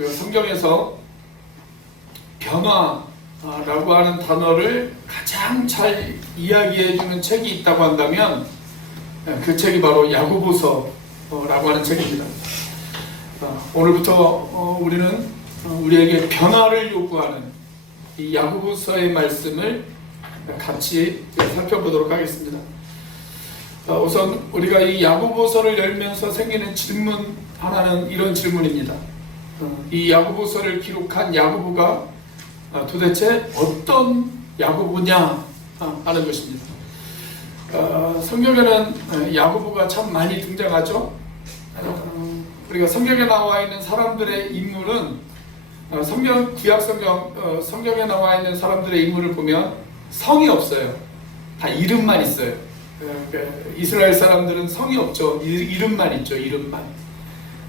그리고 성경에서 변화라고 하는 단어를 가장 잘 이야기해주는 책이 있다고 한다면 그 책이 바로 야고보서라고 하는 책입니다. 오늘부터 우리는 우리에게 변화를 요구하는 이 야고보서의 말씀을 같이 살펴보도록 하겠습니다. 우선 우리가 이 야고보서를 열면서 생기는 질문 하나는 이런 질문입니다. 이 야고보서를 기록한 야고보가 도대체 어떤 야고보냐 하는 것입니다. 성경에는 야고보가 참 많이 등장하죠. 우리가 성경에 나와 있는 사람들의 인물은 구약 성경에 나와 있는 사람들의 인물을 보면 성이 없어요. 다 이름만 있어요. 이스라엘 사람들은 성이 없죠. 이름만 있죠. 이름만.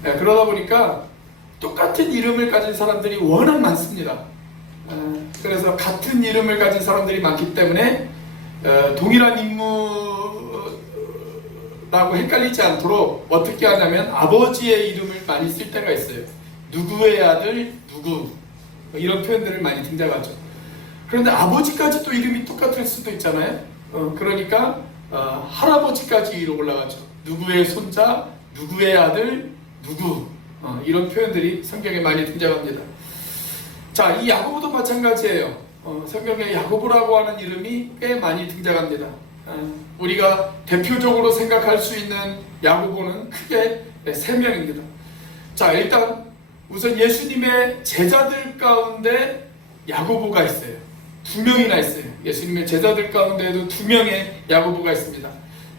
그러다 보니까 똑같은 이름을 가진 사람들이 워낙 많습니다. 그래서 같은 이름을 가진 사람들이 많기 때문에 동일한 인물라고 헷갈리지 않도록 어떻게 하냐면 아버지의 이름을 많이 쓸 때가 있어요. 누구의 아들 누구, 이런 표현들을 많이 등장하죠. 그런데 아버지까지도 이름이 똑같을 수도 있잖아요. 그러니까 할아버지까지 위로 올라가죠. 누구의 손자, 누구의 아들 누구, 이런 표현들이 성경에 많이 등장합니다. 자, 이 야고보도 마찬가지예요. 성경에 야고보라고 하는 이름이 꽤 많이 등장합니다. 우리가 대표적으로 생각할 수 있는 야고보는 크게 3명입니다. 자, 일단 우선 예수님의 제자들 가운데 야고보가 있어요. 2명이나 있어요. 예수님의 제자들 가운데에도 2명의 야고보가 있습니다.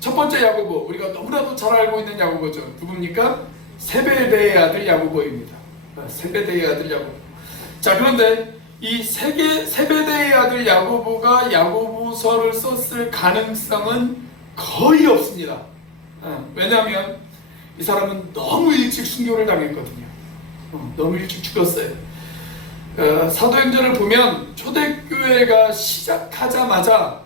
첫 번째 야고보, 우리가 너무나도 잘 알고 있는 야고보죠. 누굽니까? 세베대의 아들 야고보입니다. 세베대의 아들 야고보. 자, 그런데 이 세베대의 아들 야고보가 야고보서를 썼을 가능성은 거의 없습니다. 왜냐하면 이 사람은 너무 일찍 순교를 당했거든요. 너무 일찍 죽었어요. 사도행전을 보면 초대교회가 시작하자마자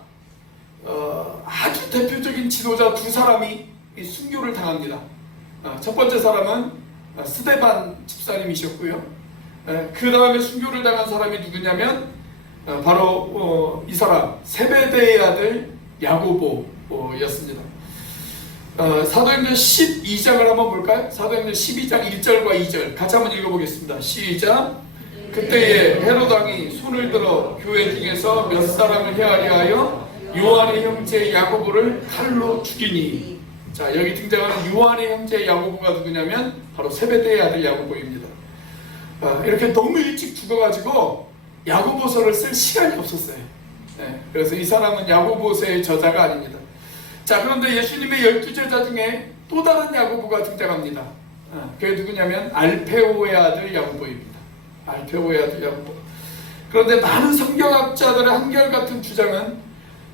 아주 대표적인 지도자 2사람이 순교를 당합니다. 첫 번째 사람은 스데반 집사님이셨고요. 그 다음에 순교를 당한 사람이 누구냐면 바로 이 사람 세베대의 아들 야고보였습니다. 사도행전 12장을 한번 볼까요? 사도행전 12장 1절과 2절 같이 한번 읽어보겠습니다. 시작. 그때에 헤롯 왕이 손을 들어 교회 중에서 몇 사람을 헤아려 하여 요한의 형제 야고보를 칼로 죽이니. 자, 여기 등장하는 요한의 형제 야고보가 누구냐면 바로 세베대의 아들 야고보입니다. 이렇게 너무 일찍 죽어가지고 야고보서를 쓸 시간이 없었어요. 그래서 이 사람은 야고보서의 저자가 아닙니다. 자, 그런데 예수님의 12제자 중에 또 다른 야고보가 등장합니다. 그게 누구냐면 알페오의 아들 야고보입니다. 알페오의 아들 야고보. 그런데 많은 성경학자들의 한결같은 주장은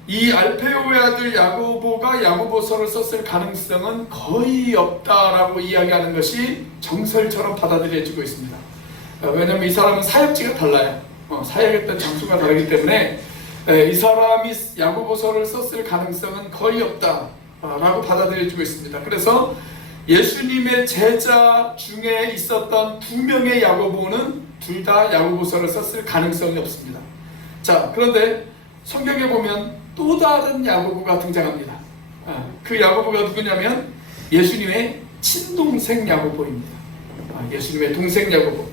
이 알페오의 아들 야고보가 야고보서를 썼을 가능성은 거의 없다라고 이야기하는 것이 정설처럼 받아들여지고 있습니다. 왜냐하면 이 사람은 사역지가 달라요. 사역했던 장소가 다르기 때문에 이 사람이 야고보서를 썼을 가능성은 거의 없다라고 받아들여지고 있습니다. 그래서 예수님의 제자 중에 있었던 2명의 야고보는 둘 다 야고보서를 썼을 가능성이 없습니다. 자, 그런데 성경에 보면 또 다른 야고보가 등장합니다. 그 야고보가 누구냐면 예수님의 친동생 야고보입니다. 예수님의 동생 야고보.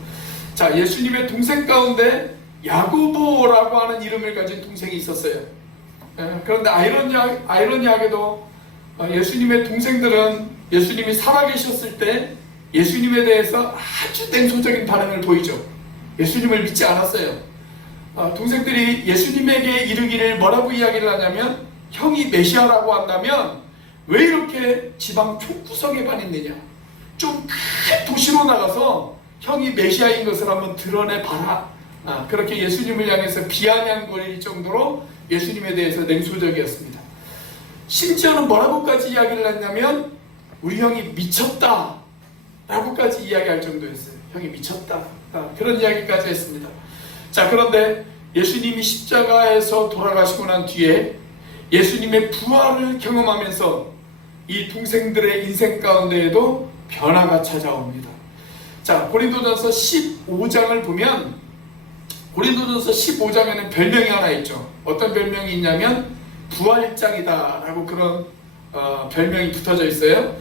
자, 예수님의 동생 가운데 야고보라고 하는 이름을 가진 동생이 있었어요. 그런데 아이러니하게도 예수님의 동생들은 예수님이 살아계셨을 때 예수님에 대해서 아주 냉소적인 반응을 보이죠. 예수님을 믿지 않았어요. 동생들이 예수님에게 이르기를 뭐라고 이야기를 하냐면, 형이 메시아라고 한다면 왜 이렇게 지방 촌구석에 반했느냐, 좀 큰 도시로 나가서 형이 메시아인 것을 한번 드러내봐라. 그렇게 예수님을 향해서 비아냥거릴 정도로 예수님에 대해서 냉소적이었습니다. 심지어는 뭐라고까지 이야기를 했냐면 우리 형이 미쳤다 라고까지 이야기할 정도였어요. 형이 미쳤다, 그런 이야기까지 했습니다. 자, 그런데 예수님이 십자가에서 돌아가시고 난 뒤에 예수님의 부활을 경험하면서 이 동생들의 인생 가운데에도 변화가 찾아옵니다. 자, 고린도전서 15장을 보면 고린도전서 15장에는 별명이 하나 있죠. 어떤 별명이 있냐면 부활장이다 라고 그런 별명이 붙어져 있어요.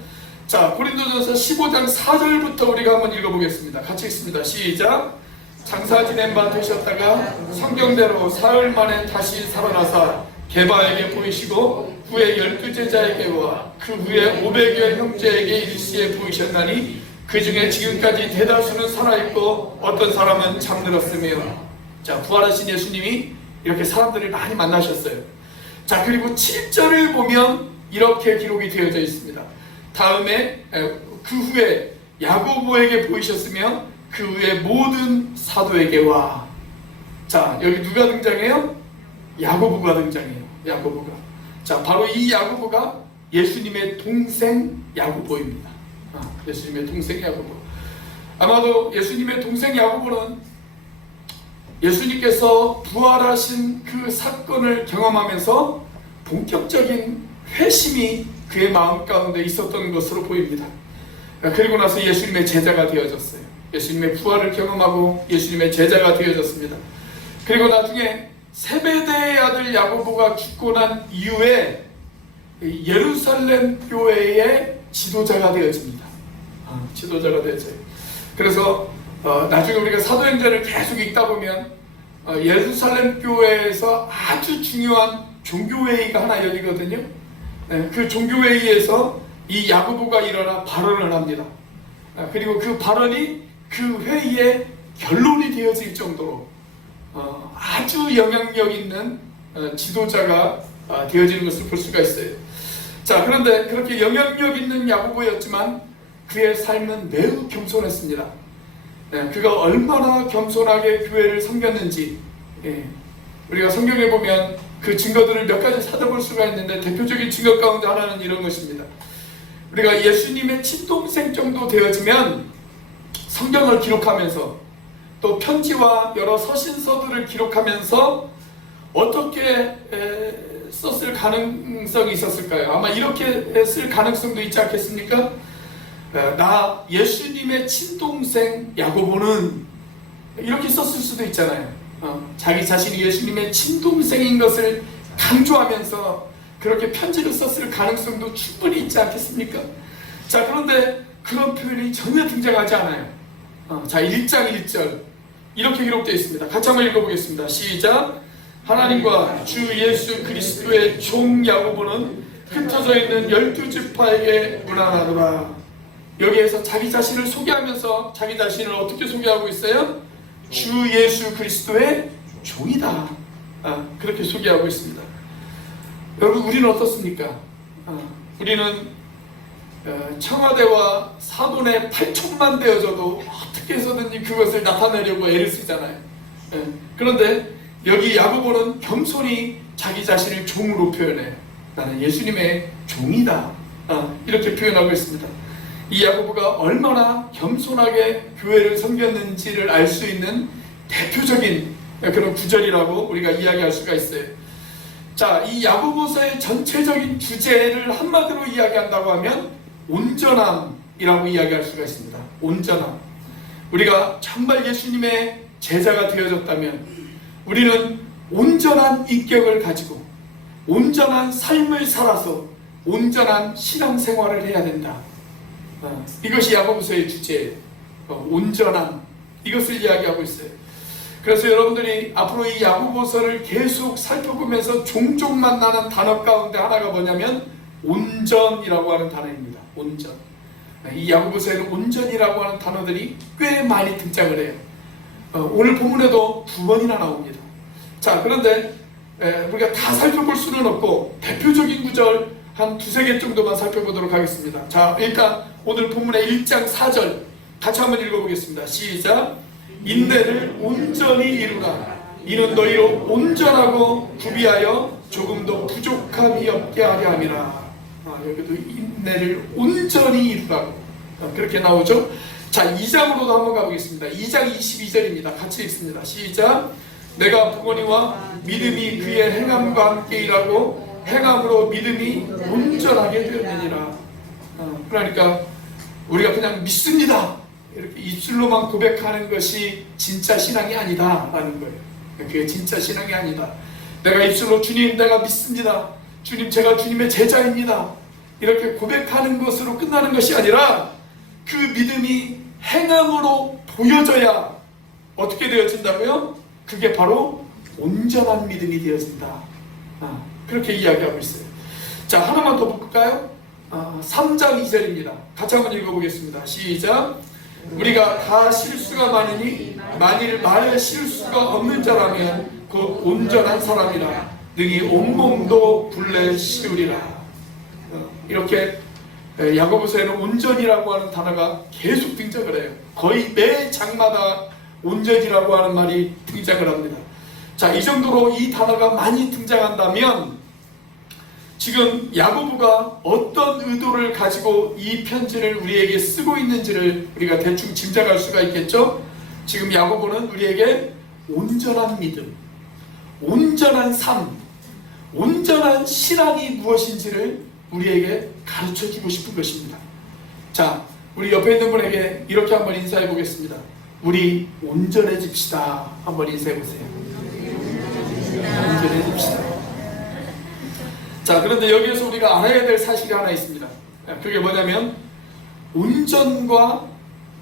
자, 고린도전서 15장 4절부터 우리가 한번 읽어보겠습니다. 같이 읽습니다. 시작. 장사 지낸 바 되셨다가 성경대로 사흘 만에 다시 살아나사 게바에게 보이시고 후에 12제자에게와 그 후에 500여 형제에게 일시에 보이셨나니 그 중에 지금까지 대다수는 살아있고 어떤 사람은 잠들었으며. 자, 부활하신 예수님이 이렇게 사람들을 많이 만나셨어요. 자, 그리고 7절을 보면 이렇게 기록이 되어져 있습니다. 다음에 그 후에 야고보에게 보이셨으며 그 후에 모든 사도에게와. 자, 여기 누가 등장해요? 야고보가 등장해요. 야고보가. 자, 바로 이 야고보가 예수님의 동생 야고보입니다. 예수님의 동생 야고보. 아마도 예수님의 동생 야고보는 예수님께서 부활하신 그 사건을 경험하면서 본격적인 회심이 그의 마음 가운데 있었던 것으로 보입니다. 그리고 나서 예수님의 제자가 되어졌어요. 예수님의 부활을 경험하고 예수님의 제자가 되어졌습니다. 그리고 나중에 세베대의 아들 야고보가 죽고 난 이후에 예루살렘 교회의 지도자가 되어집니다. 지도자가 되어져요. 그래서 나중에 우리가 사도행전을 계속 읽다 보면 예루살렘 교회에서 아주 중요한 종교회의가 하나 열리거든요. 그 종교회의에서 이 야고보가 일어나 발언을 합니다. 그리고 그 발언이 그 회의의 결론이 되어질 정도로 아주 영향력 있는 지도자가 되어지는 것을 볼 수가 있어요. 자, 그런데 그렇게 영향력 있는 야고보였지만 그의 삶은 매우 겸손했습니다. 그가 얼마나 겸손하게 교회를 섬겼는지 우리가 성경에 보면 그 증거들을 몇 가지 찾아볼 수가 있는데 대표적인 증거 가운데 하나는 이런 것입니다. 우리가 예수님의 친동생 정도 되어지면 성경을 기록하면서 또 편지와 여러 서신서들을 기록하면서 어떻게 썼을 가능성이 있었을까요? 아마 이렇게 쓸 가능성도 있지 않겠습니까? 나 예수님의 친동생 야고보는 이렇게 썼을 수도 있잖아요. 자기 자신이 예수님의 친동생인 것을 강조하면서 그렇게 편지를 썼을 가능성도 충분히 있지 않겠습니까? 자, 그런데 그런 표현이 전혀 등장하지 않아요. 자, 1장 1절 이렇게 기록되어 있습니다. 같이 한번 읽어보겠습니다. 시작. 하나님과 주 예수 그리스도의 종 야고보는 흩어져 있는 12지파에게 문안하노라. 여기에서 자기 자신을 소개하면서 자기 자신을 어떻게 소개하고 있어요? 주 예수 그리스도의 종이다. 그렇게 소개하고 있습니다. 여러분, 우리는 어떻습니까? 우리는 청와대와 사돈의 8촌만 되어져도 어떻게 해서든지 그것을 나타내려고 애를 쓰잖아요. 그런데 여기 야고보는 겸손히 자기 자신을 종으로 표현해요. 나는 예수님의 종이다. 이렇게 표현하고 있습니다. 이 야고보가 얼마나 겸손하게 교회를 섬겼는지를 알 수 있는 대표적인 그런 구절이라고 우리가 이야기할 수가 있어요. 자, 이 야고보서의 전체적인 주제를 한마디로 이야기한다고 하면 온전함이라고 이야기할 수가 있습니다. 온전함. 우리가 정말 예수님의 제자가 되어졌다면 우리는 온전한 인격을 가지고 온전한 삶을 살아서 온전한 신앙생활을 해야 된다. 이것이 야고보서의 주제예요. 온전함, 이것을 이야기하고 있어요. 그래서 여러분들이 앞으로 이 야고보서를 계속 살펴보면서 종종 만나는 단어 가운데 하나가 뭐냐면 온전이라고 하는 단어입니다. 온전. 이 야고보서에는 온전이라고 하는 단어들이 꽤 많이 등장을 해요. 오늘 본문에도 2번이나 나옵니다. 자, 그런데 우리가 다 살펴볼 수는 없고 대표적인 구절 한 2-3개 정도만 살펴보도록 하겠습니다. 자, 일단 오늘 본문의 1장 4절 같이 한번 읽어보겠습니다. 시작. 인내를 온전히 이루라. 이는 너희로 온전하고 구비하여 조금도 부족함이 없게 하려 함이라. 여기도 인내를 온전히 이루라고 그렇게 나오죠. 자, 2장으로도 한번 가보겠습니다. 2장 22절입니다. 같이 읽습니다. 시작. 내가 보거니와 믿음이 그의 행함과 함께 일하고 행함으로 믿음이 온전하게 되었느니라. 그러니까 우리가 그냥 믿습니다 이렇게 입술로만 고백하는 것이 진짜 신앙이 아니다라는 거예요. 그게 진짜 신앙이 아니다. 내가 입술로 주님 내가 믿습니다. 주님 제가 주님의 제자입니다. 이렇게 고백하는 것으로 끝나는 것이 아니라 그 믿음이 행함으로 보여져야 어떻게 되어진다고요? 그게 바로 온전한 믿음이 되어진다. 그렇게 이야기하고 있어요. 자, 하나만 더 볼까요? 3장 2절입니다. 같이 한번 읽어보겠습니다. 시작. 우리가 다 실수가 많으니 만일 말에 실수가 없는 자라면 곧 온전한 사람이라 능히 온몸도 불내 씌우리라. 이렇게 야고보서에는 온전이라고 하는 단어가 계속 등장을 해요. 거의 매 장마다 온전이라고 하는 말이 등장을 합니다. 자, 이 정도로 이 단어가 많이 등장한다면 지금 야고보가 어떤 의도를 가지고 이 편지를 우리에게 쓰고 있는지를 우리가 대충 짐작할 수가 있겠죠? 지금 야고보는 우리에게 온전한 믿음, 온전한 삶, 온전한 신앙이 무엇인지를 우리에게 가르쳐주고 싶은 것입니다. 자, 우리 옆에 있는 분에게 이렇게 한번 인사해 보겠습니다. 우리 온전해집시다. 한번 인사해 보세요. 온전해집시다. 자, 그런데 여기에서 우리가 알아야 될 사실이 하나 있습니다. 그게 뭐냐면 온전과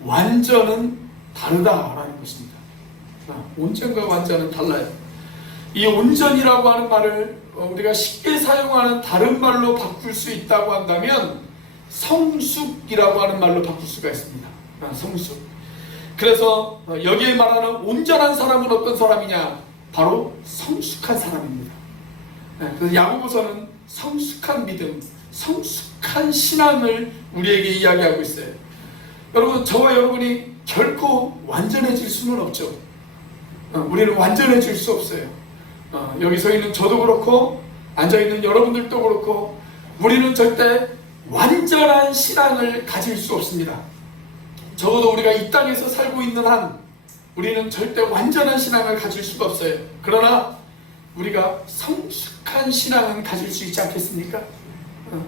완전은 다르다라는 것입니다. 온전과 완전은 달라요. 이 온전이라고 하는 말을 우리가 쉽게 사용하는 다른 말로 바꿀 수 있다고 한다면 성숙이라고 하는 말로 바꿀 수가 있습니다. 성숙. 그래서 여기에 말하는 온전한 사람은 어떤 사람이냐? 바로 성숙한 사람입니다. 그래서 야고보서는 성숙한 믿음, 성숙한 신앙을 우리에게 이야기하고 있어요. 여러분, 저와 여러분이 결코 완전해질 수는 없죠. 우리는 완전해질 수 없어요. 여기 서 있는 저도 그렇고 앉아있는 여러분들도 그렇고 우리는 절대 완전한 신앙을 가질 수 없습니다. 적어도 우리가 이 땅에서 살고 있는 한 우리는 절대 완전한 신앙을 가질 수가 없어요. 그러나 우리가 성숙한 신앙은 가질 수 있지 않겠습니까?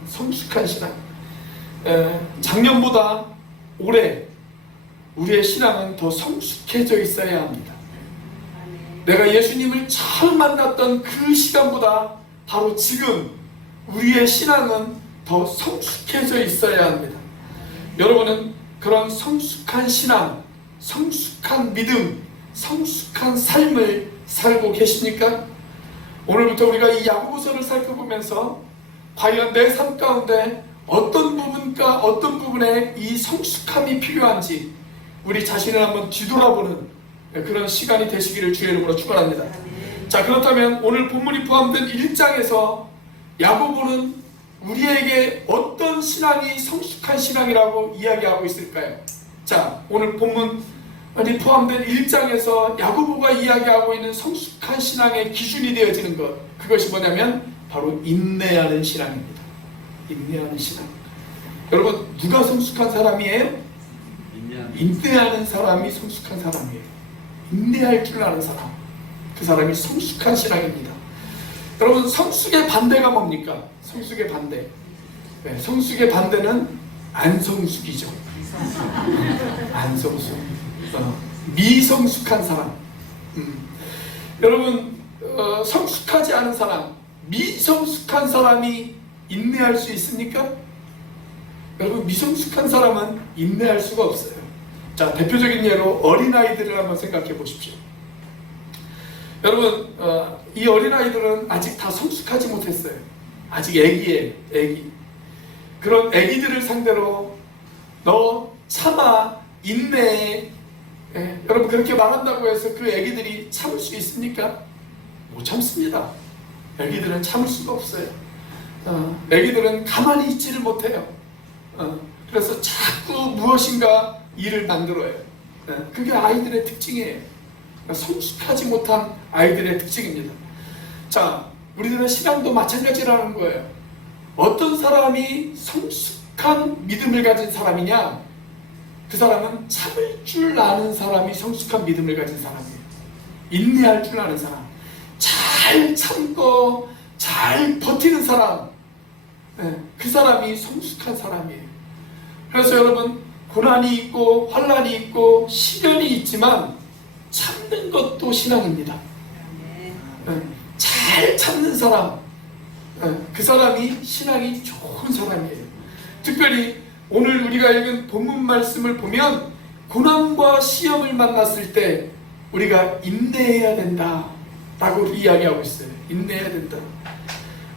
성숙한 신앙. 작년보다 올해 우리의 신앙은 더 성숙해져 있어야 합니다. 내가 예수님을 처음 만났던 그 시간보다 바로 지금 우리의 신앙은 더 성숙해져 있어야 합니다. 여러분은 그런 성숙한 신앙, 성숙한 믿음, 성숙한 삶을 살고 계십니까? 오늘부터 우리가 이 야고보서를 살펴보면서 과연 내 삶 가운데 어떤 부분에 이 성숙함이 필요한지 우리 자신을 한번 뒤돌아보는 그런 시간이 되시기를 주의 이름으로 축원합니다. 자, 그렇다면 오늘 본문이 포함된 1장에서 야고보는 우리에게 어떤 신앙이 성숙한 신앙이라고 이야기하고 있을까요? 자, 오늘 본문이 포함된 1장에서 야고보가 이야기하고 있는 성숙한 신앙의 기준이 되어지는 것, 그것이 뭐냐면 바로 인내하는 신앙입니다. 인내하는 신앙. 여러분, 누가 성숙한 사람이에요? 인내하는 사람이 성숙한 사람이에요. 인내할 줄 아는 사람, 그 사람이 성숙한 신앙입니다. 여러분, 성숙의 반대가 뭡니까? 성숙의 반대. 성숙의 반대는 안성숙이죠. 안성숙. 미성숙한 사람. 여러분, 성숙하지 않은 사람, 미성숙한 사람이 인내할 수 있습니까? 여러분, 미성숙한 사람은 인내할 수가 없어요. 자, 대표적인 예로 어린아이들을 한번 생각해 보십시오. 여러분, 이 어린아이들은 아직 다 성숙하지 못했어요. 아직 애기예요, 애기. 그런 애기들을 상대로 너 참아, 인내해. 여러분, 그렇게 말한다고 해서 그 애기들이 참을 수 있습니까? 못 참습니다. 애기들은 참을 수가 없어요. 애기들은 가만히 있지를 못해요. 그래서 자꾸 무엇인가 일을 만들어요. 그게 아이들의 특징이에요. 성숙하지 못한 아이들의 특징입니다. 자, 우리들의 신앙도 마찬가지라는 거예요. 어떤 사람이 성숙한 믿음을 가진 사람이냐? 그 사람은 참을 줄 아는 사람이 성숙한 믿음을 가진 사람이에요. 인내할 줄 아는 사람, 잘 참고 잘 버티는 사람, 그 사람이 성숙한 사람이에요. 그래서 여러분, 고난이 있고 환난이 있고 시련이 있지만 참는 것도 신앙입니다. 잘 참는 사람, 그 사람이 신앙이 좋은 사람이에요. 특별히 오늘 우리가 읽은 본문 말씀을 보면 고난과 시험을 만났을 때 우리가 인내해야 된다 라고 이야기하고 있어요. 인내해야 된다.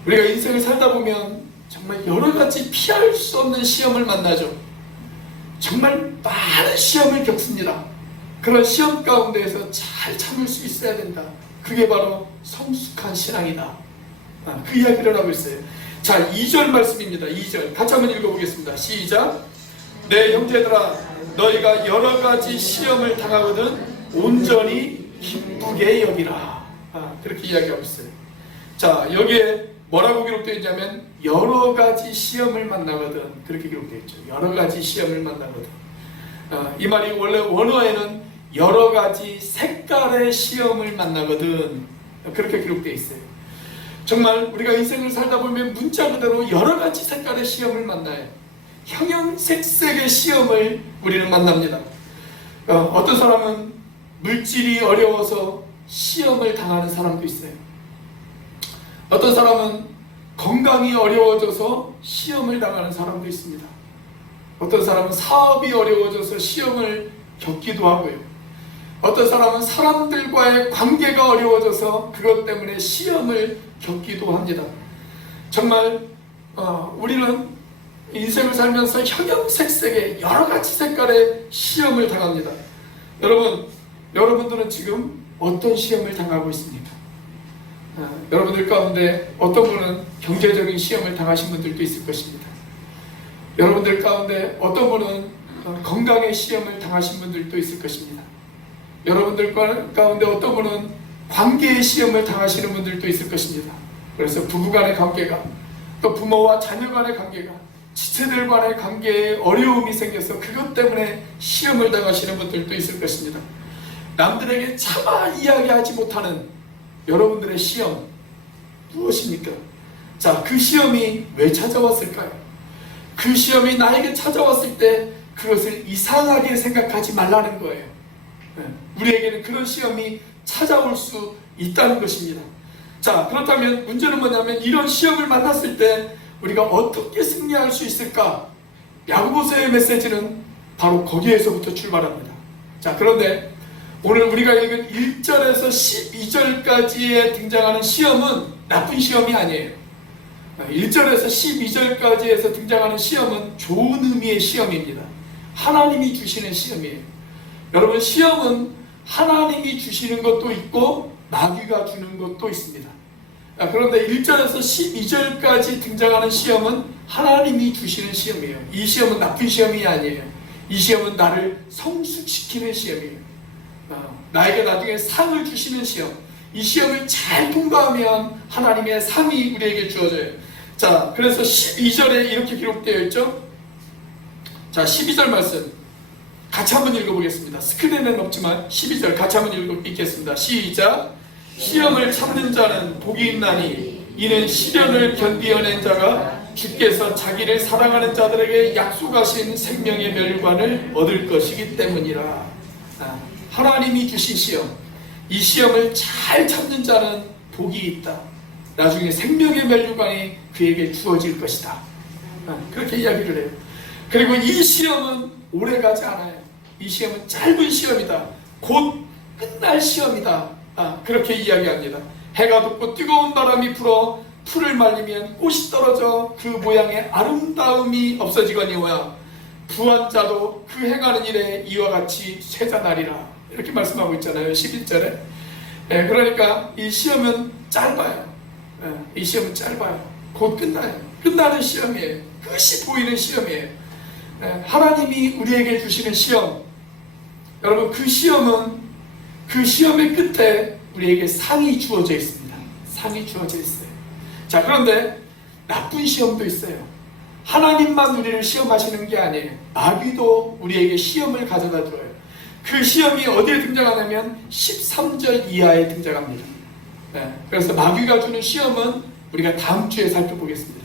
우리가 인생을 살다 보면 정말 여러 가지 피할 수 없는 시험을 만나죠. 정말 많은 시험을 겪습니다. 그런 시험 가운데에서 잘 참을 수 있어야 된다. 그게 바로 성숙한 신앙이다. 그 이야기를 하고 있어요. 자, 2절 말씀입니다. 2절 같이 한번 읽어보겠습니다. 시작. 내 형제들아, 너희가 여러 가지 시험을 당하거든 온전히 기쁘게 여기라. 그렇게 이야기하고 있어요. 자, 여기에 뭐라고 기록되어 있냐면 여러 가지 시험을 만나거든, 그렇게 기록되어 있죠. 여러 가지 시험을 만나거든. 이 말이 원래 원어에는 여러 가지 색깔의 시험을 만나거든, 그렇게 기록되어 있어요. 정말 우리가 인생을 살다 보면 문자 그대로 여러 가지 색깔의 시험을 만나요. 형형색색의 시험을 우리는 만납니다. 어떤 사람은 물질이 어려워서 시험을 당하는 사람도 있어요. 어떤 사람은 건강이 어려워져서 시험을 당하는 사람도 있습니다. 어떤 사람은 사업이 어려워져서 시험을 겪기도 하고요. 어떤 사람은 사람들과의 관계가 어려워져서 그것 때문에 시험을 겪기도 합니다. 정말 우리는 인생을 살면서 형형색색의 여러 가지 색깔의 시험을 당합니다. 여러분들은 지금 어떤 시험을 당하고 있습니까? 여러분들 가운데 어떤 분은 경제적인 시험을 당하신 분들도 있을 것입니다. 여러분들 가운데 어떤 분은 건강의 시험을 당하신 분들도 있을 것입니다. 여러분들 가운데 어떤 분은 관계의 시험을 당하시는 분들도 있을 것입니다. 그래서 부부 간의 관계가, 또 부모와 자녀 간의 관계가, 지체들 간의 관계에 어려움이 생겨서 그것 때문에 시험을 당하시는 분들도 있을 것입니다. 남들에게 차마 이야기하지 못하는 여러분들의 시험 무엇입니까? 자, 그 시험이 왜 찾아왔을까요? 그 시험이 나에게 찾아왔을 때 그것을 이상하게 생각하지 말라는 거예요. 우리에게는 그런 시험이 찾아올 수 있다는 것입니다. 자, 그렇다면 문제는 뭐냐면 이런 시험을 만났을 때 우리가 어떻게 승리할 수 있을까? 야고보서의 메시지는 바로 거기에서부터 출발합니다. 자, 그런데 오늘 우리가 읽은 1절에서 12절까지에 등장하는 시험은 나쁜 시험이 아니에요. 1절에서 12절까지에서 등장하는 시험은 좋은 의미의 시험입니다. 하나님이 주시는 시험이에요. 여러분, 시험은 하나님이 주시는 것도 있고 마귀가 주는 것도 있습니다. 그런데 1절에서 12절까지 등장하는 시험은 하나님이 주시는 시험이에요. 이 시험은 나쁜 시험이 아니에요. 이 시험은 나를 성숙시키는 시험이에요. 나에게 나중에 상을 주시는 시험. 이 시험을 잘 통과하면 하나님의 상이 우리에게 주어져요. 자, 그래서 12절에 이렇게 기록되어 있죠. 자, 12절 말씀 같이 한번 읽어보겠습니다. 스크린에는 없지만 12절 같이 한번 읽겠습니다. 시작. 시험을 참는 자는 복이 있나니 이는 시련을 견디어낸 자가 주께서 자기를 사랑하는 자들에게 약속하신 생명의 멸관을 얻을 것이기 때문이라. 하나님이 주신 시험, 이 시험을 잘 참는 자는 복이 있다. 나중에 생명의 멸관이 그에게 주어질 것이다. 그렇게 이야기를 해요. 그리고 이 시험은 오래가지 않아요. 이 시험은 짧은 시험이다. 곧 끝날 시험이다. 그렇게 이야기합니다. 해가 돋고 뜨거운 바람이 불어 풀을 말리면 꽃이 떨어져 그 모양의 아름다움이 없어지거니와 부한 자도 그 행하는 일에 이와 같이 쇠잔하리라. 이렇게 말씀하고 있잖아요. 11절에. 그러니까 이 시험은 짧아요. 이 시험은 짧아요. 곧 끝나요. 끝나는 시험이에요. 끝이 보이는 시험이에요. 하나님이 우리에게 주시는 시험, 여러분, 그 시험은 그 시험의 끝에 우리에게 상이 주어져 있습니다. 상이 주어져 있어요. 자, 그런데 나쁜 시험도 있어요. 하나님만 우리를 시험하시는 게 아니에요. 마귀도 우리에게 시험을 가져다 줘요. 그 시험이 어디에 등장하냐면 13절 이하에 등장합니다. 그래서 마귀가 주는 시험은 우리가 다음 주에 살펴보겠습니다.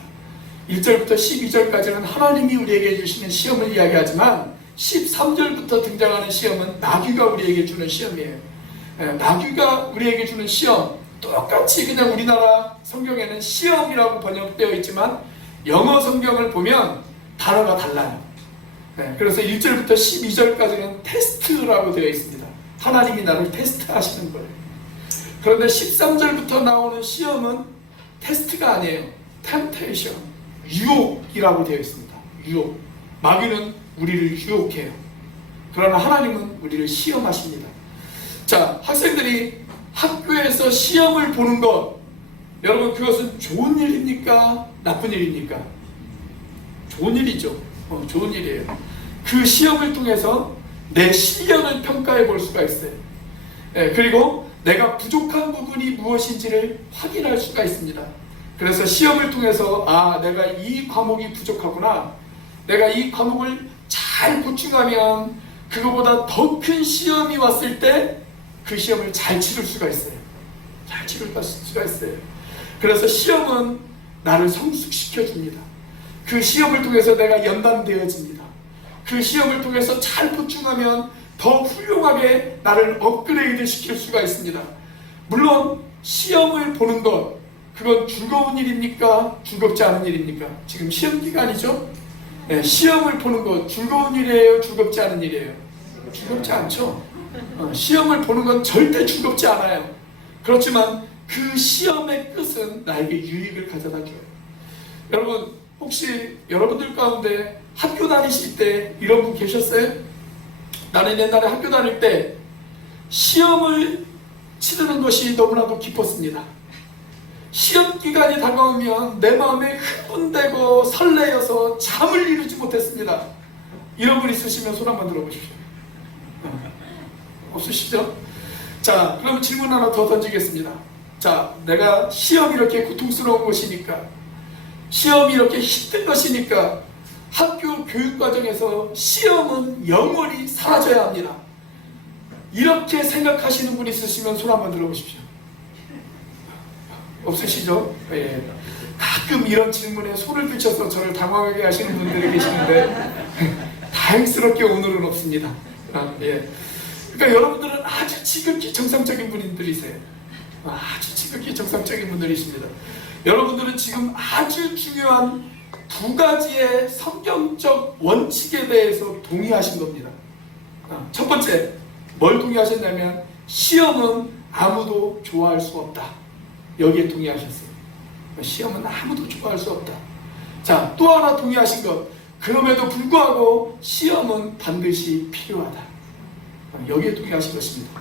1절부터 12절까지는 하나님이 우리에게 주시는 시험을 이야기하지만 13절부터 등장하는 시험은 나귀가 우리에게 주는 시험이에요. 나귀가 우리에게 주는 시험, 똑같이 그냥 우리나라 성경에는 시험이라고 번역되어 있지만 영어 성경을 보면 단어가 달라요. 그래서 1절부터 12절까지는 테스트라고 되어 있습니다. 하나님이 나를 테스트하시는 거예요. 그런데 13절부터 나오는 시험은 테스트가 아니에요. temptation, 유혹이라고 되어 있습니다. 유혹. 마귀는 우리를 유혹해요. 그러나 하나님은 우리를 시험하십니다. 자, 학생들이 학교에서 시험을 보는 것, 여러분 그것은 좋은 일입니까? 나쁜 일입니까? 좋은 일이죠. 좋은 일이에요. 그 시험을 통해서 내 실력을 평가해 볼 수가 있어요. 그리고 내가 부족한 부분이 무엇인지를 확인할 수가 있습니다. 그래서 시험을 통해서 내가 이 과목이 부족하구나, 내가 이 과목을 잘 보충하면 그거보다 더 큰 시험이 왔을 때 그 시험을 잘 치를 수가 있어요. 잘 치를 수가 있어요. 그래서 시험은 나를 성숙시켜 줍니다. 그 시험을 통해서 내가 연단되어집니다. 그 시험을 통해서 잘 보충하면 더 훌륭하게 나를 업그레이드 시킬 수가 있습니다. 물론 시험을 보는 것, 그건 즐거운 일입니까? 즐겁지 않은 일입니까? 지금 시험 기간이죠? 시험을 보는 것 즐거운 일이에요? 즐겁지 않은 일이에요? 즐겁지 않죠? 시험을 보는 건 절대 즐겁지 않아요. 그렇지만 그 시험의 끝은 나에게 유익을 가져다 줘요. 여러분, 혹시 여러분들 가운데 학교 다니실 때 이런 분 계셨어요? 나는 옛날에 학교 다닐 때 시험을 치르는 것이 너무나도 기뻤습니다. 시험 기간이 다가오면 내 마음에 흥분되고 설레어서 잠을 이루지 못했습니다. 이런 분 있으시면 손 한번 들어보십시오. 없으시죠? 자, 그럼 질문 하나 더 던지겠습니다. 자, 내가 시험이 이렇게 고통스러운 것이니까, 시험이 이렇게 힘든 것이니까 학교 교육과정에서 시험은 영원히 사라져야 합니다. 이렇게 생각하시는 분 있으시면 손 한번 들어보십시오. 없으시죠? 예. 가끔 이런 질문에 손을 붙여서 저를 당황하게 하시는 분들이 계시는데 다행스럽게 오늘은 없습니다. 예. 그러니까 여러분들은 아주 지극히 정상적인 분들이세요. 아주 지극히 정상적인 분들이십니다. 여러분들은 지금 아주 중요한 두 가지의 성경적 원칙에 대해서 동의하신 겁니다. 첫 번째, 뭘 동의하셨냐면 시험은 아무도 좋아할 수 없다. 여기에 동의하셨어요. 시험은 아무도 좋아할 수 없다. 자, 또 하나 동의하신 것, 그럼에도 불구하고 시험은 반드시 필요하다. 여기에 동의하신 것입니다.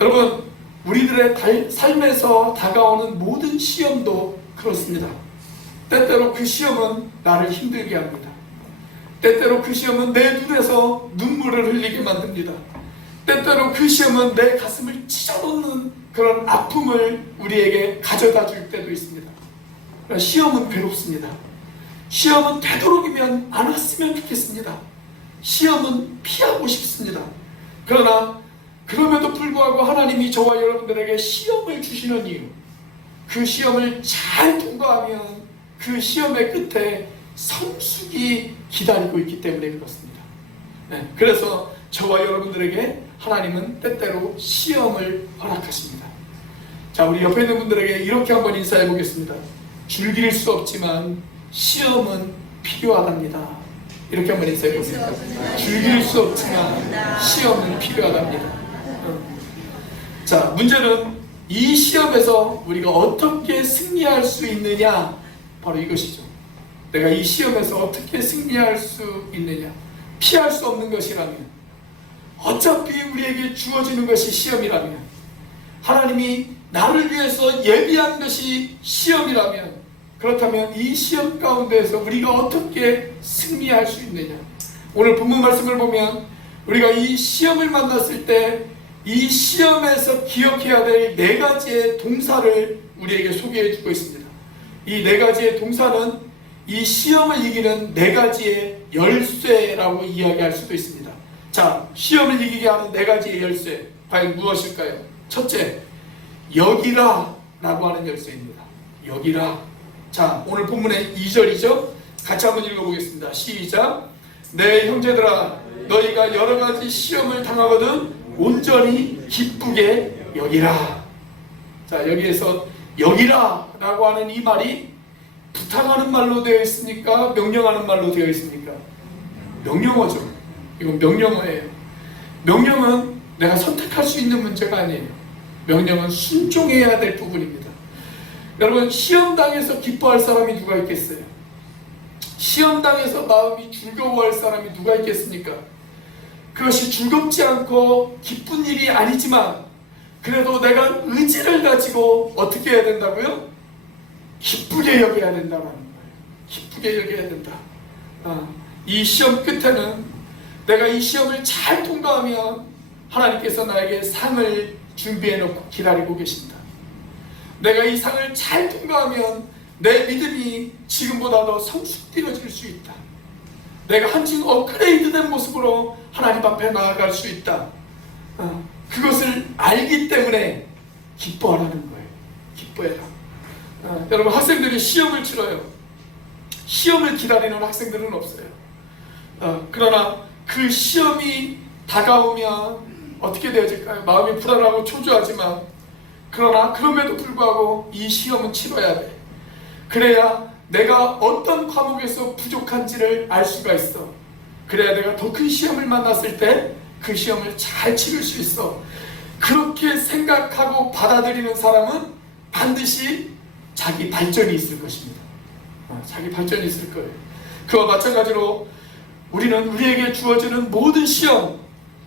여러분, 우리들의 삶에서 다가오는 모든 시험도 그렇습니다. 때때로 그 시험은 나를 힘들게 합니다. 때때로 그 시험은 내 눈에서 눈물을 흘리게 만듭니다. 때때로 그 시험은 내 가슴을 찢어놓는 그런 아픔을 우리에게 가져다 줄 때도 있습니다. 시험은 괴롭습니다. 시험은 되도록이면 안 왔으면 좋겠습니다. 시험은 피하고 싶습니다. 그러나 그럼에도 불구하고 하나님이 저와 여러분들에게 시험을 주시는 이유, 그 시험을 잘 통과하면 그 시험의 끝에 성숙이 기다리고 있기 때문에 그렇습니다. 그래서 저와 여러분들에게 하나님은 때때로 시험을 허락하십니다. 자, 우리 옆에 있는 분들에게 이렇게 한번 인사해 보겠습니다. 즐길 수 없지만 시험은 필요하답니다. 이렇게 한번 인사해 보세요. 즐길 수 없지만 시험은 필요하답니다. 자, 문제는 이 시험에서 우리가 어떻게 승리할 수 있느냐, 바로 이것이죠. 내가 이 시험에서 어떻게 승리할 수 있느냐. 피할 수 없는 것이라면, 어차피 우리에게 주어지는 것이 시험이라면, 하나님이 나를 위해서 예비한 것이 시험이라면, 그렇다면 이 시험 가운데에서 우리가 어떻게 승리할 수 있느냐. 오늘 본문 말씀을 보면 우리가 이 시험을 만났을 때 이 시험에서 기억해야 될 네 가지의 동사를 우리에게 소개해 주고 있습니다. 이 네 가지의 동사는 이 시험을 이기는 네 가지의 열쇠라고 이야기할 수도 있습니다. 자, 시험을 이기게 하는 네 가지의 열쇠, 과연 무엇일까요? 첫째, 여기라 라고 하는 열쇠입니다. 여기라. 자, 오늘 본문의 2절이죠. 같이 한번 읽어보겠습니다. 시작. 내 형제들아, 너희가 여러 가지 시험을 당하거든 온전히 기쁘게 여기라. 자, 여기에서 여기라 라고 하는 이 말이 부탁하는 말로 되어 있습니까? 명령하는 말로 되어 있습니까? 명령어죠. 이건 명령어예요. 명령은 내가 선택할 수 있는 문제가 아니에요. 명령은 순종해야 될 부분입니다. 여러분, 시험당해서 기뻐할 사람이 누가 있겠어요? 시험당해서 마음이 즐거워할 사람이 누가 있겠습니까? 그것이 즐겁지 않고 기쁜 일이 아니지만 그래도 내가 의지를 가지고 어떻게 해야 된다고요? 기쁘게 여겨야 된다는 거예요. 기쁘게 여겨야 된다. 이 시험 끝에는 내가 이 시험을 잘 통과하면 하나님께서 나에게 상을 준비해 놓고 기다리고 계신다. 내가 이 상을 잘 통과하면 내 믿음이 지금보다 더 성숙되어질 수 있다. 내가 한층 업그레이드된 모습으로 하나님 앞에 나아갈 수 있다. 그것을 알기 때문에 기뻐하라는 거예요. 기뻐해라. 여러분, 학생들이 시험을 치러요. 시험을 기다리는 학생들은 없어요. 그러나 그 시험이 다가오면 어떻게 되어질까요? 마음이 불안하고 초조하지만 그러나 그럼에도 불구하고 이 시험은 치러야 돼. 그래야 내가 어떤 과목에서 부족한지를 알 수가 있어. 그래야 내가 더 큰 시험을 만났을 때 그 시험을 잘 치를 수 있어. 그렇게 생각하고 받아들이는 사람은 반드시 자기 발전이 있을 것입니다. 자기 발전이 있을 거예요. 그와 마찬가지로 우리는 우리에게 주어지는 모든 시험,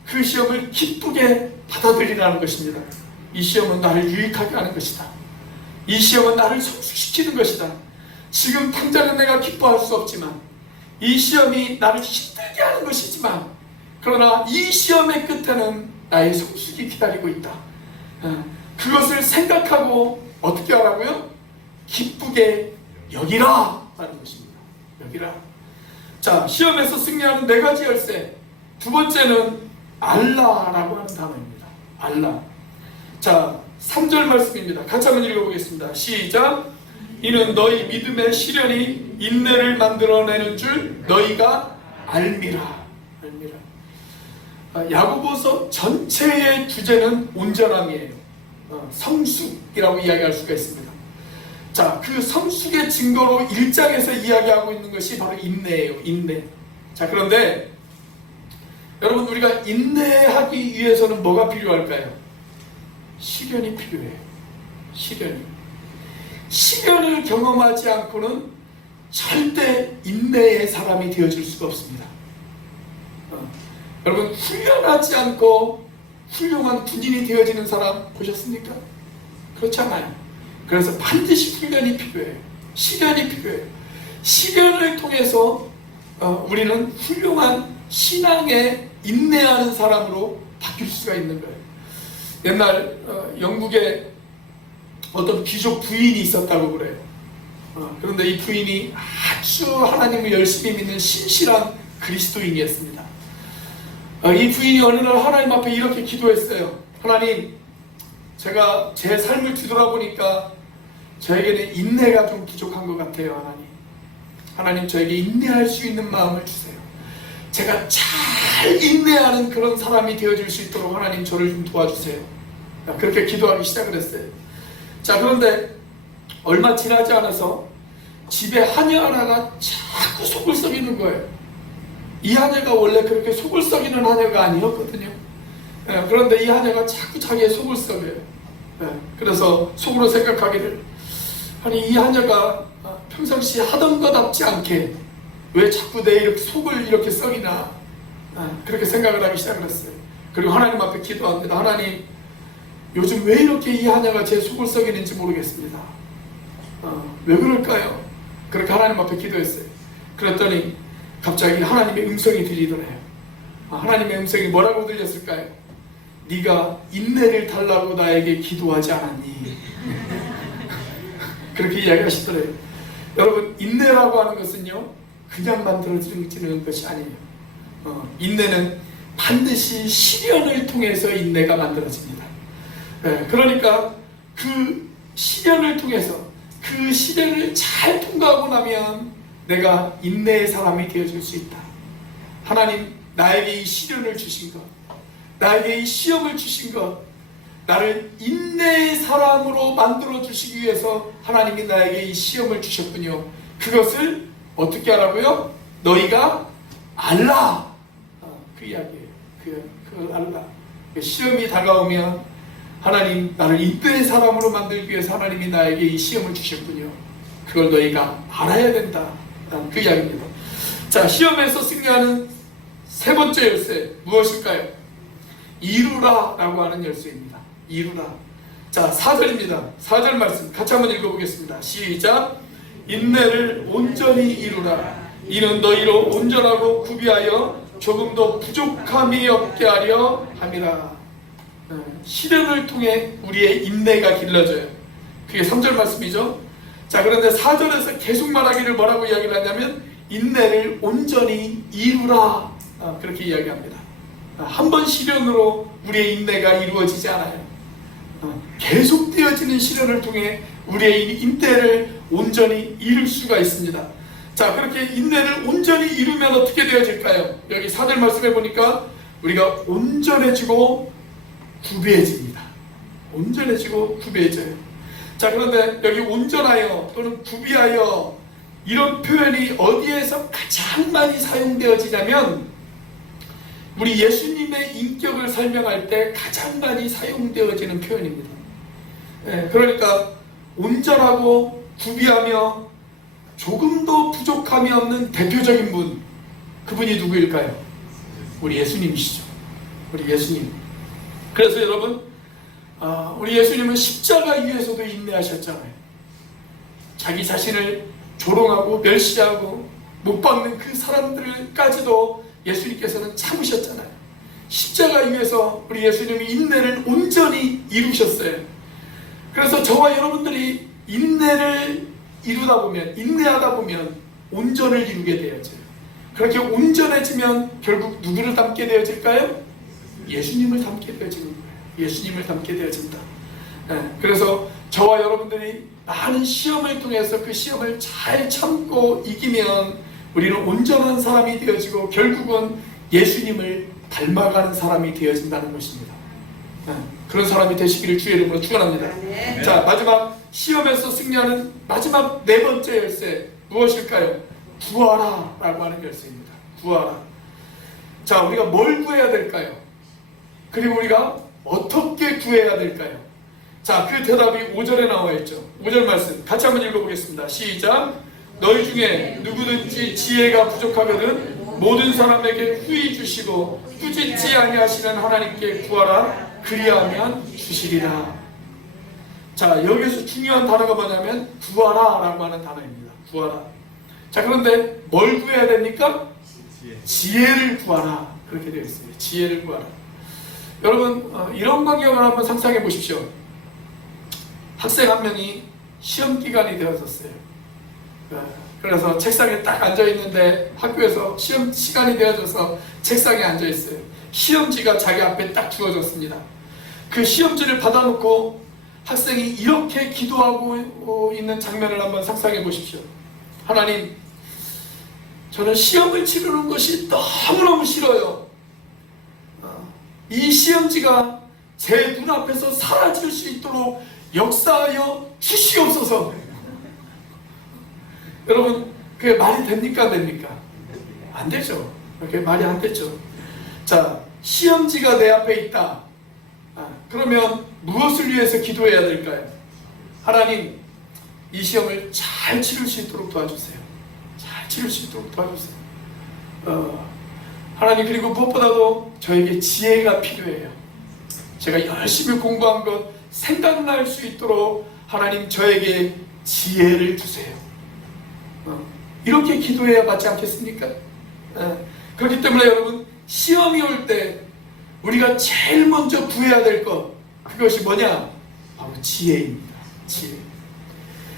그 시험을 기쁘게 받아들이라는 것입니다. 이 시험은 나를 유익하게 하는 것이다. 이 시험은 나를 성숙시키는 것이다. 지금 당장은 내가 기뻐할 수 없지만 이 시험이 나를 힘들게 하는 것이지만 그러나 이 시험의 끝에는 나의 성숙이 기다리고 있다. 그것을 생각하고 어떻게 하라고요? 기쁘게 여기라 라는 것입니다. 여기라. 자, 시험에서 승리하는 4가지 열쇠. 두 번째는 알라라고 하는 단어입니다. 알라. 자, 3절 말씀입니다. 같이 한번 읽어보겠습니다. 시작. 이는 너희 믿음의 시련이 인내를 만들어내는 줄 너희가 알미라. 알미라. 야고보서 전체의 주제는 온전함이에요. 성숙이라고 이야기할 수가 있습니다. 자, 그 성숙의 증거로 1장에서 이야기하고 있는 것이 바로 인내예요. 인내. 자, 그런데 여러분, 우리가 인내하기 위해서는 뭐가 필요할까요? 시련이 필요해요. 시련을 경험하지 않고는 절대 인내의 사람이 되어질 수가 없습니다. 여러분, 훈련하지 않고 훌륭한 군인이 되어지는 사람 보셨습니까? 그렇지 않아요. 그래서 반드시 훈련이 필요해요. 시련이 필요해요. 시련을 통해서 우리는 훌륭한 신앙에 인내하는 사람으로 바뀔 수가 있는 거예요. 옛날 영국에 어떤 귀족 부인이 있었다고 그래요. 그런데 이 부인이 아주 하나님을 열심히 믿는 신실한 그리스도인이었습니다. 이 부인이 어느 날 하나님 앞에 이렇게 기도했어요. 하나님, 제가 제 삶을 뒤돌아보니까 저에게는 인내가 좀 부족한 것 같아요. 하나님, 저에게 인내할 수 있는 마음을 주세요. 제가 잘 인내하는 그런 사람이 되어질 수 있도록 하나님 저를 좀 도와주세요. 그렇게 기도하기 시작을 했어요. 자, 그런데 얼마 지나지 않아서 집에 하녀 하나가 자꾸 속을 썩이는 거예요. 이 하녀가 원래 그렇게 속을 썩이는 하녀가 아니었거든요. 그런데 이 하녀가 자꾸 자기의 속을 썩여요. 그래서 속으로 생각하기를, 아니, 이 하녀가 평상시에 하던 것답지 않게 왜 자꾸 내 속을 이렇게 썩이나, 그렇게 생각을 하기 시작을 했어요. 그리고 하나님 앞에 기도합니다. 하나님, 요즘 왜 이렇게 이 하녀가 제 속을 썩이는지 모르겠습니다. 왜 그럴까요? 그렇게 하나님 앞에 기도했어요. 그랬더니 갑자기 하나님의 음성이 들리더래요. 하나님의 음성이 뭐라고 들렸을까요? 네가 인내를 달라고 나에게 기도하지 않았니? 그렇게 이야기하시더래요. 여러분, 인내라고 하는 것은요, 그냥 만들어지는 것이 아니에요. 인내는 반드시 시련을 통해서 인내가 만들어집니다. 그러니까 그 시련을 통해서, 그 시련을 잘 통과하고 나면 내가 인내의 사람이 되어줄 수 있다. 하나님, 나에게 이 시련을 주신 것, 나에게 이 시험을 주신 것, 나를 인내의 사람으로 만들어 주시기 위해서 하나님이 나에게 이 시험을 주셨군요. 그것을 어떻게 하라고요? 너희가 알라. 그 이야기예요. 그 알라. 시험이 다가오면 하나님 나를 인내의 사람으로 만들기 위해서 하나님이 나에게 이 시험을 주셨군요. 그걸 너희가 알아야 된다. 그 이야기입니다. 자, 시험에서 승리하는 세 번째 열쇠 무엇일까요? 이루라 라고 하는 열쇠입니다. 이루라. 자, 4절입니다. 4절 말씀 같이 한번 읽어보겠습니다. 시작. 인내를 온전히 이루라. 이는 너희로 온전하고 구비하여 조금도 부족함이 없게 하려 함이라. 시련을 통해 우리의 인내가 길러져요. 그게 3절 말씀이죠. 자, 그런데 4절에서 계속 말하기를 뭐라고 이야기를 하냐면 인내를 온전히 이루라. 그렇게 이야기합니다. 한 번 시련으로 우리의 인내가 이루어지지 않아요. 계속되어지는 시련을 통해 우리의 인내를 온전히 이룰 수가 있습니다. 자, 그렇게 인내를 온전히 이루면 어떻게 되어질까요? 여기 4절 말씀해 보니까 우리가 온전해지고 구비해집니다. 온전해지고 구비해져요. 자, 그런데 여기 온전하여 또는 구비하여 이런 표현이 어디에서 가장 많이 사용되어지냐면 우리 예수님의 인격을 설명할 때 가장 많이 사용되어지는 표현입니다. 그러니까 온전하고 구비하며 조금도 부족함이 없는 대표적인 분, 그분이 누구일까요? 우리 예수님이시죠. 우리 예수님. 그래서 여러분, 우리 예수님은 십자가 위에서도 인내하셨잖아요. 자기 자신을 조롱하고 멸시하고 못 박는 그 사람들까지도 예수님께서는 참으셨잖아요. 십자가 위에서 우리 예수님이 인내를 온전히 이루셨어요. 그래서 저와 여러분들이 인내를 이루다 보면, 인내하다 보면 온전을 이루게 되어져요. 그렇게 온전해지면 결국 누구를 닮게 되어질까요? 예수님을 닮게 되어지는 거예요. 예수님을 닮게 되어진다. 그래서 저와 여러분들이 많은 시험을 통해서 그 시험을 잘 참고 이기면 우리는 온전한 사람이 되어지고 결국은 예수님을 닮아가는 사람이 되어진다는 것입니다. 그런 사람이 되시기를 주의 이름으로 축원합니다. 네. 자, 마지막 시험에서 승리하는 마지막 네 번째 열쇠 무엇일까요? 구하라 라고 하는 열쇠입니다. 구하라. 자, 우리가 뭘 구해야 될까요? 그리고 우리가 어떻게 구해야 될까요? 자, 그 대답이 5절에 나와 있죠. 5절 말씀 같이 한번 읽어보겠습니다. 시작. 너희 중에 누구든지 지혜가 부족하거든 모든 사람에게 후히 주시고 꾸짖지 아니하시는 하나님께 구하라. 그리하면 주시리라. 자, 여기서 중요한 단어가 뭐냐면 구하라 라고 하는 단어입니다. 구하라. 자, 그런데 뭘 구해야 됩니까? 지혜를 구하라. 그렇게 되어 있어요. 지혜를 구하라. 여러분, 이런 광경을 한번 상상해 보십시오. 학생 한 명이 시험 기간이 되어졌어요. 그래서 책상에 딱 앉아 있는데 학교에서 시험 시간이 되어져서 책상에 앉아 있어요. 시험지가 자기 앞에 딱 주어졌습니다. 그 시험지를 받아놓고 학생이 이렇게 기도하고 있는 장면을 한번 상상해 보십시오. 하나님, 저는 시험을 치르는 것이 너무너무 싫어요. 이 시험지가 제 눈앞에서 사라질 수 있도록 역사하여 주시옵소서. 여러분, 그게 말이 됩니까? 안 됩니까? 안 되죠. 그게 말이 안 되죠. 자, 시험지가 내 앞에 있다. 그러면 무엇을 위해서 기도해야 될까요? 하나님, 이 시험을 잘 치를 수 있도록 도와주세요. 잘 치를 수 있도록 도와주세요. 하나님, 그리고 무엇보다도 저에게 지혜가 필요해요. 제가 열심히 공부한 것 생각날 수 있도록 하나님 저에게 지혜를 주세요. 이렇게 기도해야 맞지 않겠습니까? 그렇기 때문에 여러분, 시험이 올 때 우리가 제일 먼저 구해야 될 것, 그것이 뭐냐? 바로 지혜입니다. 지혜.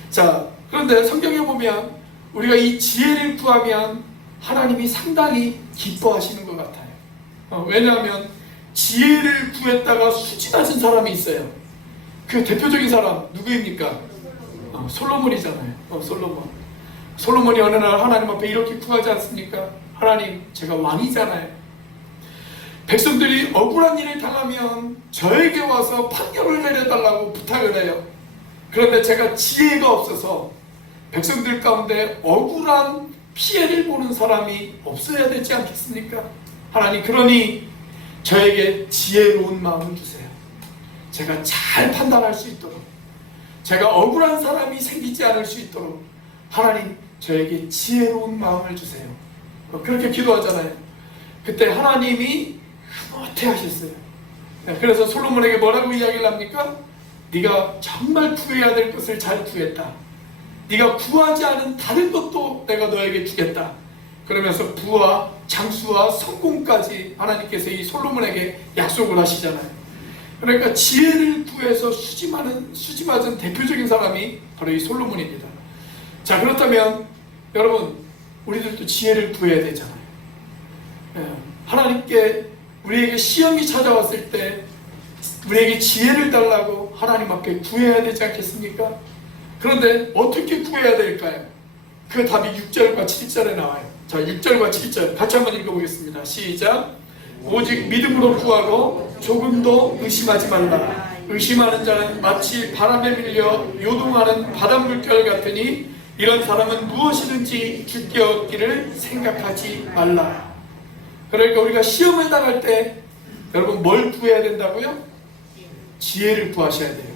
자, 그런데 성경에 보면 우리가 이 지혜를 구하면 하나님이 상당히 기뻐하시는 것 같아요. 왜냐하면 지혜를 구했다가 수치 낮은 사람이 있어요. 그 대표적인 사람 누구입니까? 솔로몬이잖아요. 솔로몬. 솔로몬이 어느 날 하나님 앞에 이렇게 구하지 않습니까? 하나님, 제가 왕이잖아요. 백성들이 억울한 일을 당하면 저에게 와서 판결을 내려달라고 부탁을 해요. 그런데 제가 지혜가 없어서 백성들 가운데 억울한 피해를 보는 사람이 없어야 되지 않겠습니까? 하나님, 그러니 저에게 지혜로운 마음을 주세요. 제가 잘 판단할 수 있도록, 제가 억울한 사람이 생기지 않을 수 있도록 하나님, 저에게 지혜로운 마음을 주세요. 그렇게 기도하잖아요. 그때 하나님이 흐뭇해 하셨어요. 그래서 솔로몬에게 뭐라고 이야기를 합니까? 네가 정말 구해야 될 것을 잘 구했다. 네가 구하지 않은 다른 것도 내가 너에게 주겠다. 그러면서 부와 장수와 성공까지 하나님께서 이 솔로몬에게 약속을 하시잖아요. 그러니까 지혜를 구해서 수지 맞은 대표적인 사람이 바로 이 솔로몬입니다. 자, 그렇다면 여러분, 우리들도 지혜를 구해야 되잖아요. 하나님께 우리에게 시험이 찾아왔을 때 우리에게 지혜를 달라고 하나님 앞에 구해야 되지 않겠습니까? 그런데 어떻게 구해야 될까요? 그 답이 6절과 7절에 나와요. 자, 6절과 7절 같이 한번 읽어보겠습니다. 시작. 오직 믿음으로 구하고 조금도 의심하지 말라. 의심하는 자는 마치 바람에 밀려 요동하는 바닷물결 같으니 이런 사람은 무엇이든지 죽게 얻기를 생각하지 말라. 그러니까 우리가 시험을 당할 때 여러분 뭘 구해야 된다고요? 지혜를 구하셔야 돼요.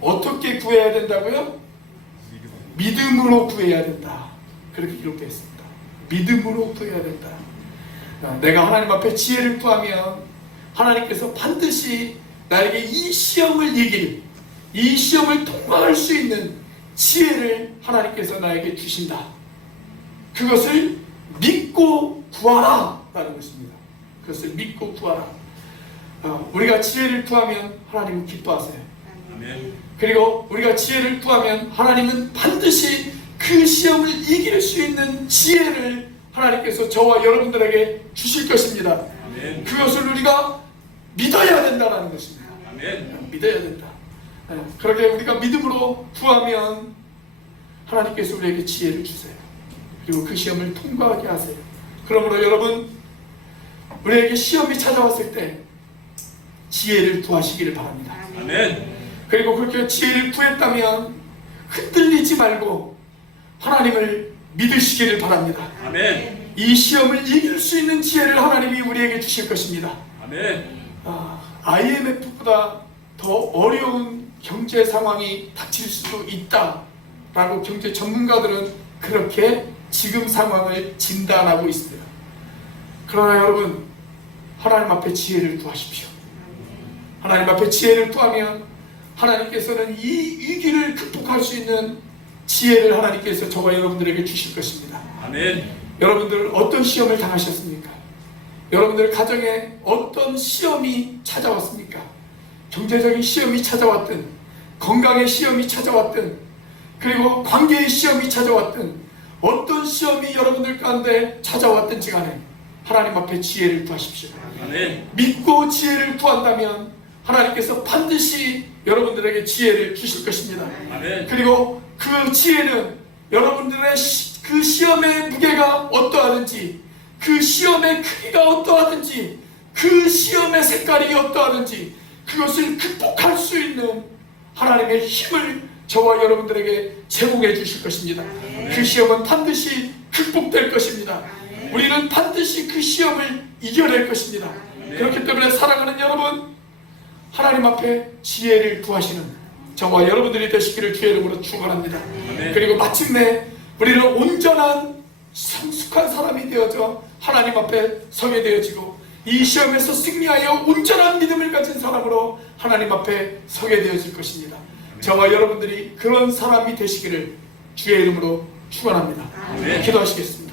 어떻게 구해야 된다고요? 믿음으로 구해야 된다. 그렇게 기록되어 있습니다. 믿음으로 구해야 된다. 내가 하나님 앞에 지혜를 구하면 하나님께서 반드시 나에게 이 시험을 이길, 이 시험을 통과할 수 있는 지혜를 하나님께서 나에게 주신다. 그것을 믿고 구하라 라는 것입니다. 그것을 믿고 구하라. 우리가 지혜를 구하면 하나님은 기뻐하세요. 아멘. 그리고 우리가 지혜를 구하면 하나님은 반드시 그 시험을 이길 수 있는 지혜를 하나님께서 저와 여러분들에게 주실 것입니다. 아멘. 그것을 우리가 믿어야 된다는 것입니다. 아멘. 믿어야 된다. 그렇게 우리가 믿음으로 구하면 하나님께서 우리에게 지혜를 주세요. 그리고 그 시험을 통과하게 하세요. 그러므로 여러분, 우리에게 시험이 찾아왔을 때 지혜를 구하시기를 바랍니다. 아멘. 그리고 그렇게 지혜를 구했다면 흔들리지 말고 하나님을 믿으시기를 바랍니다. 아멘. 이 시험을 이길 수 있는 지혜를 하나님이 우리에게 주실 것입니다. 아멘. IMF보다 더 어려운 경제 상황이 닥칠 수도 있다라고 경제 전문가들은 그렇게 지금 상황을 진단하고 있습니다. 그러나 여러분, 하나님 앞에 지혜를 구하십시오. 하나님 앞에 지혜를 구하면 하나님께서는 이 위기를 극복할 수 있는 지혜를 하나님께서 저와 여러분들에게 주실 것입니다. 아멘. 여러분들 어떤 시험을 당하셨습니까? 여러분들 가정에 어떤 시험이 찾아왔습니까? 경제적인 시험이 찾아왔든, 건강의 시험이 찾아왔든, 그리고 관계의 시험이 찾아왔든, 어떤 시험이 여러분들 가운데 찾아왔든지 간에 하나님 앞에 지혜를 구하십시오. 아멘. 믿고 지혜를 구한다면 하나님께서 반드시 여러분들에게 지혜를 주실 것입니다. 아멘. 그리고 그 지혜는 여러분들의 그 시험의 무게가 어떠하든지, 그 시험의 크기가 어떠하든지, 그 시험의 색깔이 어떠하든지 그것을 극복할 수 있는 하나님의 힘을 저와 여러분들에게 제공해 주실 것입니다. 아멘. 그 시험은 반드시 극복될 것입니다. 아멘. 우리는 반드시 그 시험을 이겨낼 것입니다. 아멘. 그렇기 때문에 사랑하는 여러분, 하나님 앞에 지혜를 구하시는 저와 여러분들이 되시기를 주의 이름으로 축원합니다. 아멘. 그리고 마침내 우리는 온전한 성숙한 사람이 되어져 하나님 앞에 서게 되어지고 이 시험에서 승리하여 온전한 믿음을 가진 사람으로 하나님 앞에 서게 되어질 것입니다. 저와 여러분들이 그런 사람이 되시기를 주의 이름으로 축원합니다. 기도하시겠습니다.